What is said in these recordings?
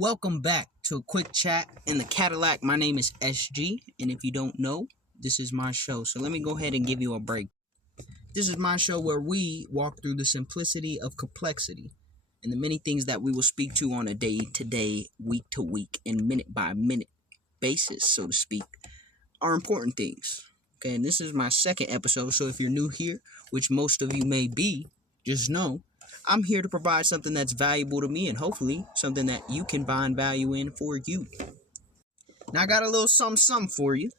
Welcome back to a quick chat in the Cadillac. My name is SG, and if you don't know, this is my show. So let me go ahead and give you a break. This is my show where we walk through the simplicity of complexity and the many things that we will speak to on a day-to-day, week-to-week, and minute-by-minute basis, so to speak, are important things. Okay, and this is my second episode, so if you're new here, which most of you may be, just know I'm here to provide something that's valuable to me and hopefully something that you can find value in for you. Now I got a little something for you.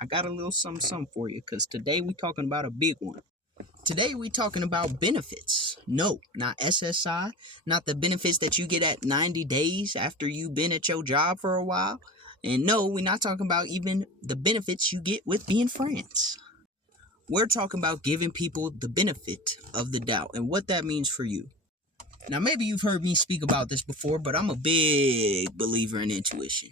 Because today we talking about a big one. Today we talking about benefits. No, not SSI, not the benefits that you get at 90 days after you've been at your job for a while. And no, we're not talking about even the benefits you get with being friends. We're talking about giving people the benefit of the doubt and what that means for you. Now, maybe you've heard me speak about this before, but I'm a big believer in intuition.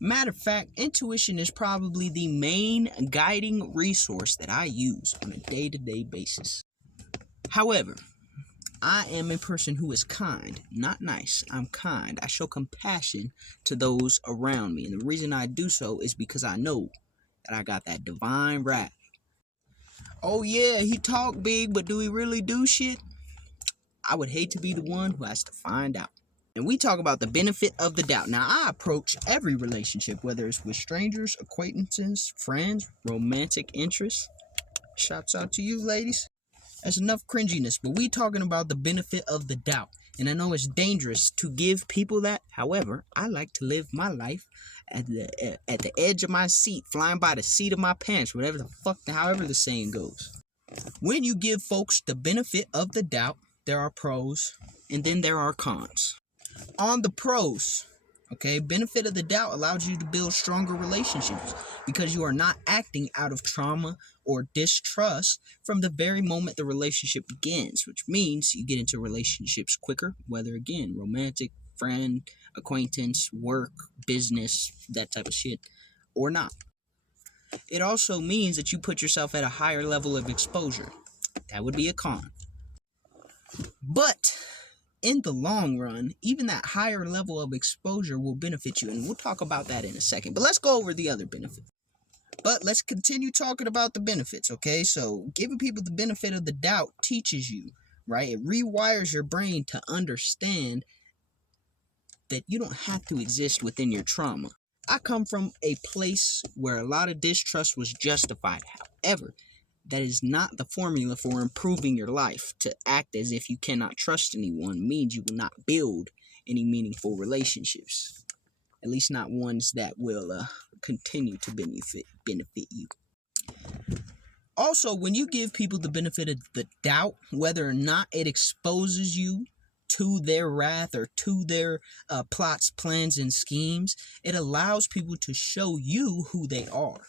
Matter of fact, intuition is probably the main guiding resource that I use on a day-to-day basis. However, I am a person who is kind, not nice. I'm kind. I show compassion to those around me. And the reason I do so is because I know that I got that divine wrath. Oh yeah, he talk big, but do he really do shit? I would hate to be the one who has to find out. And we talk about the benefit of the doubt. Now, I approach every relationship, whether it's with strangers, acquaintances, friends, romantic interests. Shouts out to you, ladies. That's enough cringiness, but we talking about the benefit of the doubt. And I know it's dangerous to give people that. However, I like to live my life at the edge of my seat, flying by the seat of my pants, however the saying goes. When you give folks the benefit of the doubt, there are pros and then there are cons. On the pros, benefit of the doubt allows you to build stronger relationships because you are not acting out of trauma or distrust from the very moment the relationship begins, which means you get into relationships quicker, whether again, romantic, friend, acquaintance, work, business, that type of shit, or not. It also means that you put yourself at a higher level of exposure. That would be a con. But in the long run, even that higher level of exposure will benefit you. And we'll talk about that in a second. But let's go over the other benefits. But let's continue talking about the benefits, okay? So giving people the benefit of the doubt teaches you, right? It rewires your brain to understand that you don't have to exist within your trauma. I come from a place where a lot of distrust was justified. However, that is not the formula for improving your life. To act as if you cannot trust anyone means you will not build any meaningful relationships. At least not ones that will continue to benefit you. Also, when you give people the benefit of the doubt, whether or not it exposes you to their wrath or to their plots, plans, and schemes, it allows people to show you who they are.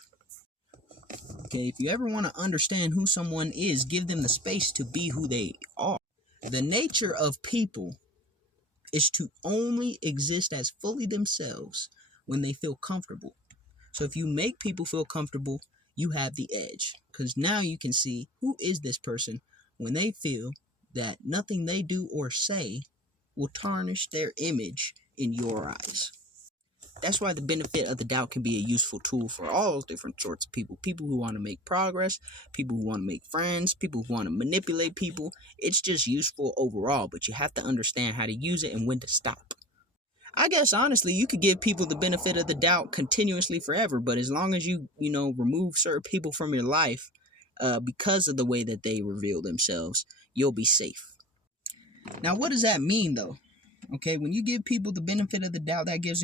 Okay, if you ever want to understand who someone is, give them the space to be who they are. The nature of people is to only exist as fully themselves when they feel comfortable. So if you make people feel comfortable, you have the edge. Because now you can see who is this person when they feel that nothing they do or say will tarnish their image in your eyes. That's why the benefit of the doubt can be a useful tool for all different sorts of people. People who want to make progress, people who want to make friends, people who want to manipulate people. It's just useful overall, but you have to understand how to use it and when to stop. I guess, honestly, you could give people the benefit of the doubt continuously forever, but as long as you remove certain people from your life because of the way that they reveal themselves, you'll be safe. Now, what does that mean, though? Okay, when you give people the benefit of the doubt, that gives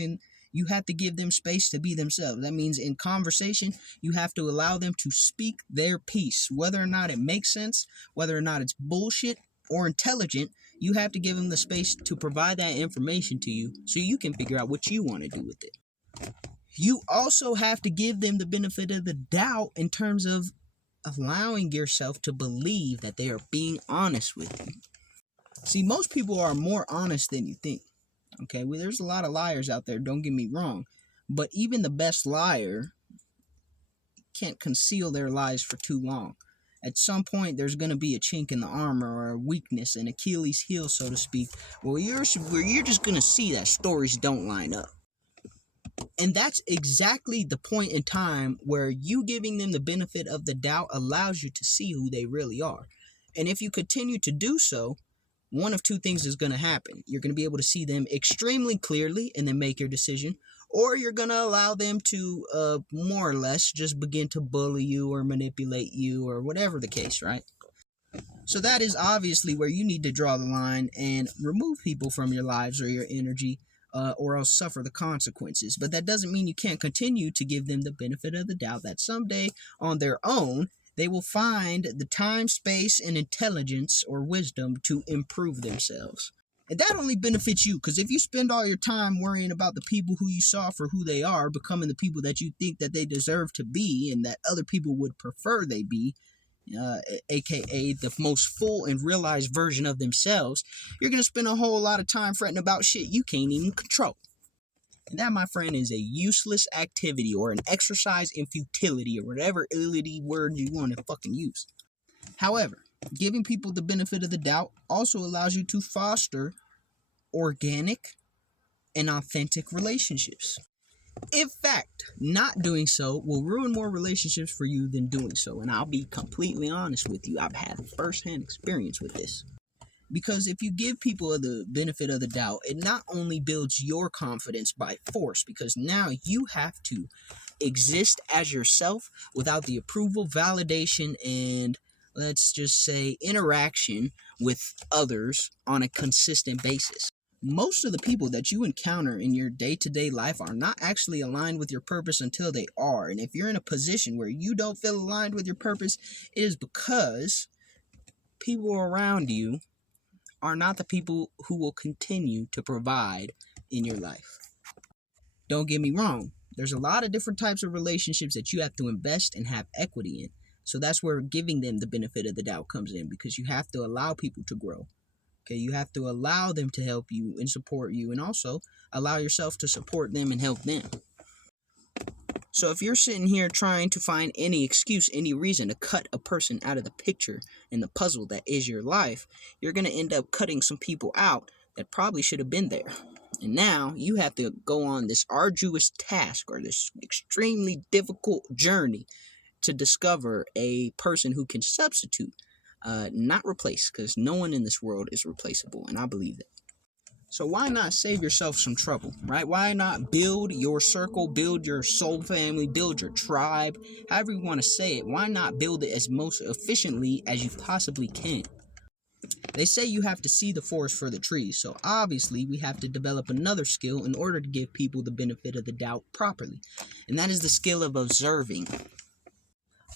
you have to give them space to be themselves. That means in conversation, you have to allow them to speak their piece. Whether or not it makes sense, whether or not it's bullshit or intelligent, you have to give them the space to provide that information to you so you can figure out what you want to do with it. You also have to give them the benefit of the doubt in terms of allowing yourself to believe that they are being honest with you. See, most people are more honest than you think. Okay, well, there's a lot of liars out there, don't get me wrong. But even the best liar can't conceal their lies for too long. At some point, there's going to be a chink in the armor or a weakness, an Achilles heel, so to speak, where you're just going to see that stories don't line up. And that's exactly the point in time where you giving them the benefit of the doubt allows you to see who they really are. And if you continue to do so, one of two things is going to happen. You're going to be able to see them extremely clearly and then make your decision, or you're going to allow them to more or less just begin to bully you or manipulate you or whatever the case, right? So that is obviously where you need to draw the line and remove people from your lives or your energy, or else suffer the consequences. But that doesn't mean you can't continue to give them the benefit of the doubt that someday on their own, they will find the time, space, and intelligence or wisdom to improve themselves. And that only benefits you, because if you spend all your time worrying about the people who you saw for who they are, becoming the people that you think that they deserve to be and that other people would prefer they be, aka the most full and realized version of themselves, you're going to spend a whole lot of time fretting about shit you can't even control. And that, my friend, is a useless activity or an exercise in futility or whatever illity word you want to fucking use. However, giving people the benefit of the doubt also allows you to foster organic and authentic relationships. In fact, not doing so will ruin more relationships for you than doing so. And I'll be completely honest with you. I've had firsthand experience with this. Because if you give people the benefit of the doubt, it not only builds your confidence by force, because now you have to exist as yourself without the approval, validation, and let's just say interaction with others on a consistent basis. Most of the people that you encounter in your day-to-day life are not actually aligned with your purpose until they are. And if you're in a position where you don't feel aligned with your purpose, it is because people around you are not the people who will continue to provide in your life. Don't get me wrong. There's a lot of different types of relationships that you have to invest and have equity in. So that's where giving them the benefit of the doubt comes in, because you have to allow people to grow. Okay, you have to allow them to help you and support you, and also allow yourself to support them and help them. So if you're sitting here trying to find any excuse, any reason to cut a person out of the picture in the puzzle that is your life, you're going to end up cutting some people out that probably should have been there. And now you have to go on this arduous task or this extremely difficult journey to discover a person who can substitute, not replace, because no one in this world is replaceable, and I believe that. So why not save yourself some trouble, right? Why not build your circle, build your soul family, build your tribe, however you want to say it. Why not build it as most efficiently as you possibly can? They say you have to see the forest for the trees, so obviously we have to develop another skill in order to give people the benefit of the doubt properly, and that is the skill of observing.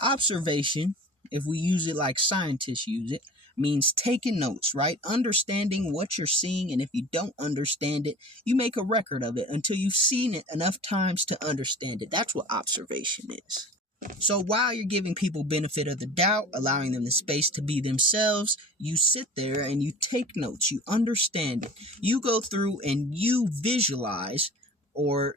Observation, if we use it like scientists use it, means taking notes, right? Understanding what you're seeing, and if you don't understand it, you make a record of it until you've seen it enough times to understand it. That's what observation is. So while you're giving people benefit of the doubt, allowing them the space to be themselves, you sit there and you take notes, you understand it. You go through and you visualize or,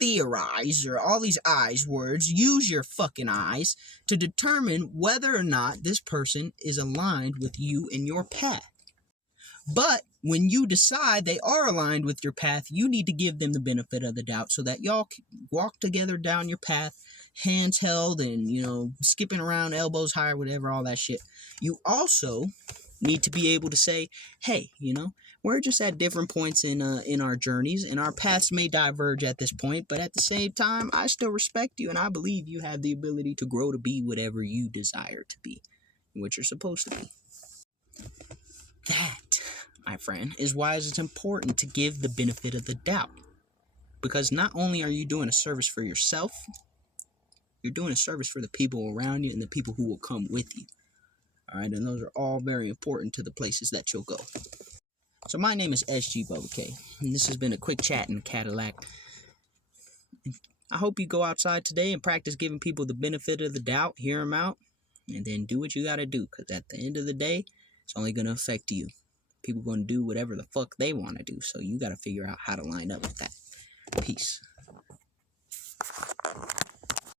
theorize, or all these eyes words, use your fucking eyes to determine whether or not this person is aligned with you and your path. But when you decide they are aligned with your path, you need to give them the benefit of the doubt so that y'all can walk together down your path, hands held and, skipping around, elbows higher, whatever, all that shit. You also need to be able to say, hey, we're just at different points in our journeys, and our paths may diverge at this point, but at the same time, I still respect you, and I believe you have the ability to grow to be whatever you desire to be, what you're supposed to be. That, my friend, is why it's important to give the benefit of the doubt. Because not only are you doing a service for yourself, you're doing a service for the people around you and the people who will come with you. All right, and those are all very important to the places that you'll go. So my name is SG Bubba K, and this has been a quick chat in the Cadillac. I hope you go outside today and practice giving people the benefit of the doubt, hear them out, and then do what you got to do, because at the end of the day, it's only going to affect you. People going to do whatever the fuck they want to do, so you got to figure out how to line up with that. Peace.